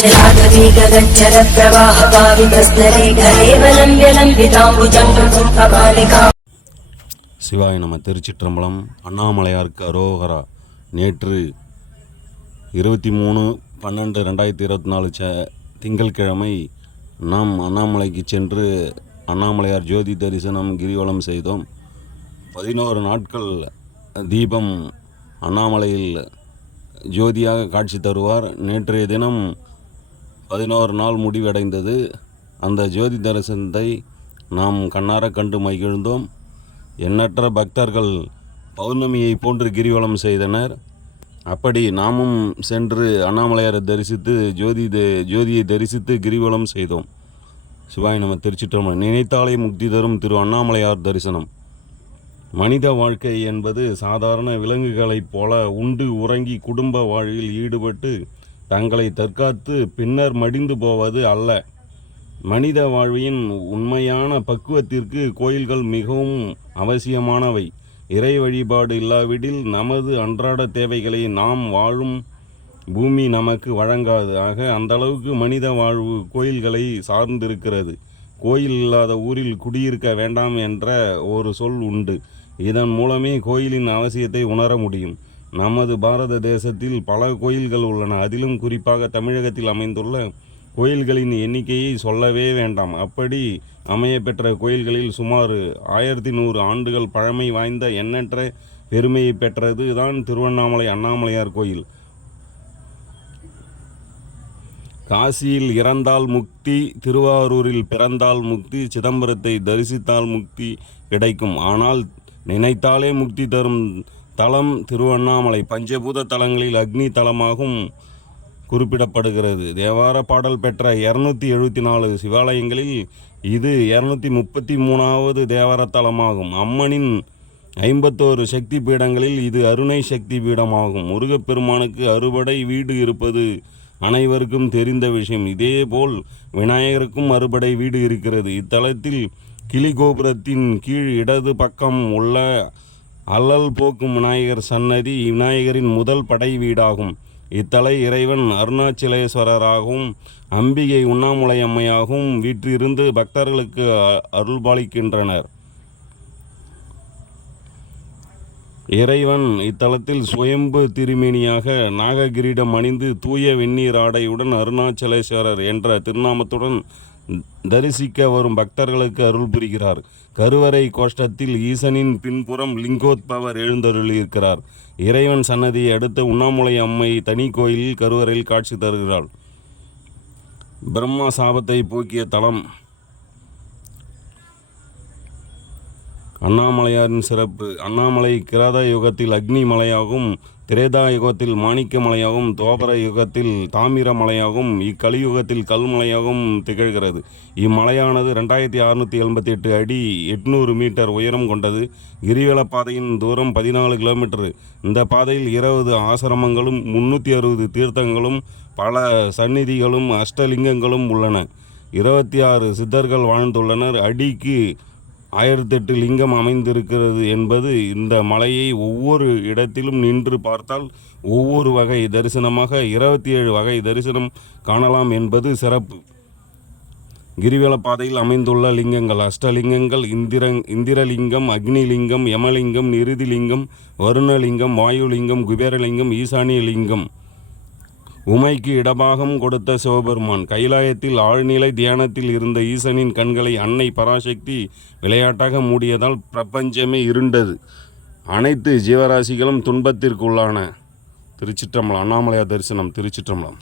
चलागवीगगज्जर प्रवाह पावितस्तरे गलेवलं व्यलम्बिताम्बुजं कपालिका சிவாய நம்ம திருச்சிற்றம்பலம் அண்ணாமலையாருக்கு அரோகரா நேற்று இருபத்தி மூணு பன்னெண்டு ரெண்டாயிரத்தி இருபத்தி நாலு ச திங்கட்கிழமை நாம் அண்ணாமலைக்கு சென்று அண்ணாமலையார் ஜோதி தரிசனம் கிரிவலம் செய்தோம் பதினோரு நாட்கள் தீபம் அண்ணாமலையில் ஜோதியாக காட்சி தருவார் நேற்றைய தினம் பதினோரு நாள் முடிவடைந்தது. அந்த ஜோதி தரிசனத்தை நாம் கண்ணார கண்டு மகிழ்ந்தோம். எண்ணற்ற பக்தர்கள் பௌர்ணமியை போன்று கிரிவலம் செய்தனர். அப்படி நாமும் சென்று அண்ணாமலையாரை தரிசித்து ஜோதி ஜோதியை தரிசித்து கிரிவலம் செய்தோம். சிவாய் நம்ம திருச்சிற்றம்பலம். நினைத்தாலே முக்தி தரும் திரு அண்ணாமலையார் தரிசனம். மனித வாழ்க்கை என்பது சாதாரண விலங்குகளைப் போல உண்டு உறங்கி குடும்ப வாழ்வில் ஈடுபட்டு தங்களை தற்காத்து பின்னர் மடிந்து போவது அல்ல. மனித வாழ்வின் உண்மையான பக்குவத்திற்கு கோயில்கள் மிகவும் அவசியமானவை. இறை வழிபாடு இல்லாவிடில் நமது அன்றாட தேவைகளை நாம் வாழும் பூமி நமக்கு வழங்காது. ஆக அந்த அளவுக்கு மனித வாழ்வு கோயில்களை சார்ந்திருக்கிறது. கோயில் இல்லாத ஊரில் குடியிருக்க வேண்டாம் என்ற ஒரு சொல் உண்டு. இதன் மூலமே கோயிலின் அவசியத்தை உணர முடியும். நமது பாரத தேசத்தில் பல கோயில்கள் உள்ளன. அதிலும் குறிப்பாக தமிழகத்தில் அமைந்துள்ள கோயில்களின் எண்ணிக்கையை சொல்லவே வேண்டாம். அப்படி அமையப்பெற்ற கோயில்களில் சுமார் ஆயிரத்தி நூறு ஆண்டுகள் பழமை வாய்ந்த எண்ணற்ற பெருமையை பெற்றது தான் திருவண்ணாமலை அண்ணாமலையார் கோயில். காசியில் இறந்தால் முக்தி திருவாரூரில் பிறந்தால் முக்தி சிதம்பரத்தை தரிசித்தால் முக்தி கிடைக்கும். ஆனால் நினைத்தாலே முக்தி தரும் தலம் திருவண்ணாமலை பஞ்சபூத தலங்களில் அக்னி தலமாகும் குறிப்பிடப்படுகிறது. தேவார பாடல் பெற்ற இரநூத்தி எழுபத்தி நாலு சிவாலயங்களில் இது இரநூத்தி முப்பத்தி மூணாவது தேவார தலமாகும் அம்மனின் ஐம்பத்தோரு சக்தி பீடங்களில் இது அருணை சக்தி பீடமாகும். முருகப்பெருமானுக்கு அறுபடை வீடு இருப்பது அனைவருக்கும் தெரிந்த விஷயம். இதேபோல் விநாயகருக்கும் அறுபடை வீடு இருக்கிறது. இத்தலத்தில் கிளி கோபுரத்தின் கீழ் இடது பக்கம் உள்ள அல்லல் போக்கும் விநாயகர் சன்னதி விநாயகரின் முதல் படை வீடாகும். இத்தலை இறைவன் அருணாச்சலேஸ்வரராகவும் அம்பிகை உண்ணாமுலை அம்மையாகவும் வீற்றிருந்து பக்தர்களுக்கு அ- அருள்பாலிக்கின்றனர். இறைவன் இத்தலத்தில் சுயம்பு திருமேனியாக நாககிரீடம் அணிந்து தூய வெந்நீர் ஆடையுடன் அருணாச்சலேஸ்வரர் என்ற திருநாமத்துடன் தரிசிக்க வரும் பக்தர்களுக்கு அருள் புரிகிறார். கருவறை கோஷ்டத்தில் ஈசனின் பின்புறம் லிங்கோத்பவர் எழுந்தருளியிருக்கிறார். இறைவன் சன்னதியை அடுத்த உண்ணாமுலை அம்மை தனி கோயிலில் கருவறையில் காட்சி தருகிறாள். பிரம்மா சாபத்தை போக்கிய தலம் அண்ணாமலையாரின் சிறப்பு அண்ணாமலை கிராத யுகத்தில் அக்னி மலையாகவும் திரேதா யுகத்தில் மாணிக்க மலையாகவும் தோபர யுகத்தில் தாமிர மலையாகவும் இக்கலியுகத்தில் கல்மலையாகவும் திகழ்கிறது. இம்மலையானது ரெண்டாயிரத்தி அறுநூற்றி எண்பத்தி எட்டு அடி எட்நூறு மீட்டர் உயரம் கொண்டது. கிரிவல பாதையின் தூரம் பதினாலு கிலோமீட்டர். இந்த பாதையில் இருபது ஆசிரமங்களும் முன்னூற்றி அறுபது தீர்த்தங்களும் பல சந்நிதிகளும் அஷ்டலிங்கங்களும் உள்ளன. இருபத்தி ஆறு சித்தர்கள் வாழ்ந்துள்ளனர். அடிக்கு ஆயிரத்தெட்டு லிங்கம் அமைந்திருக்கிறது என்பது இந்த மலையை ஒவ்வொரு இடத்திலும் நின்று பார்த்தால் ஒவ்வொரு வகை தரிசனமாக இருபத்தி ஏழு வகை தரிசனம் காணலாம் என்பது சிறப்பு. கிரிவல பாதையில் அமைந்துள்ள லிங்கங்கள் அஷ்டலிங்கங்கள் இந்திர இந்திரலிங்கம் அக்னிலிங்கம் யமலிங்கம் நிருதிலிங்கம் வருணலிங்கம் வாயுலிங்கம் குபேரலிங்கம் ஈசானிய லிங்கம் உமைக்கு இடபாகம் கொடுத்த சிவபெருமான். கைலாயத்தில் ஆழ்நிலை தியானத்தில் இருந்த ஈசனின் கண்களை அன்னை பராசக்தி விளையாட்டாக மூடியதால் பிரபஞ்சமே இருண்டது. அனைத்து ஜீவராசிகளும் துன்பத்திற்குள்ளான திருச்சிற்றம்பலம் அண்ணாமலையார் தரிசனம் திருச்சிற்றம்பலம்.